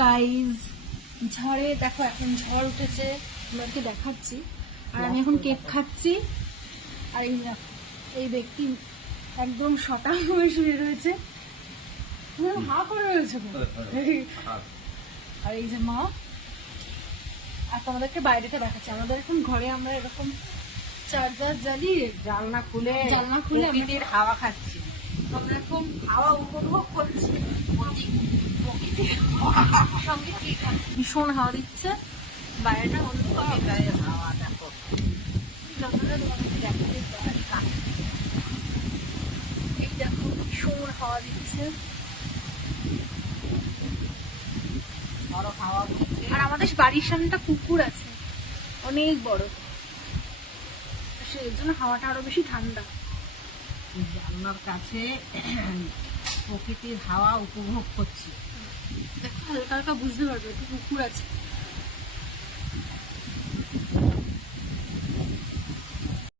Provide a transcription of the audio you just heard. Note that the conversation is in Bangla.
গাইজ ঝড়ে দেখো এখন ঝড় উঠেছে তোমাকে দেখাচ্ছি। আর আমি এখন কেক খাচ্ছি। আর এই এই ব্যক্তি একদম শটাং হয়ে শুয়ে রয়েছে। হা করে রয়েছে আর এই যে মা। আর তোমাদেরকে বাইরেটা দেখাচ্ছি। আমাদের এখন ঘরে আমরা এরকম চার্জার জ্বালিয়ে জানলা খুলে জানলা খুলে হাওয়া খাচ্ছি। আমরা এখন হাওয়া উপভোগ করছি। ভীষণ হাওয়া দিচ্ছে। আর আমাদের বাড়ির সামনে একটা পুকুর আছে। অনেক বড়। সেই জন্য হাওয়াটা আরও বেশি ঠান্ডা। জানলার কাছে প্রকৃতির হাওয়া উপভোগ করছি। হালকা বুঝতে পারবে একটু পুকুর আছে।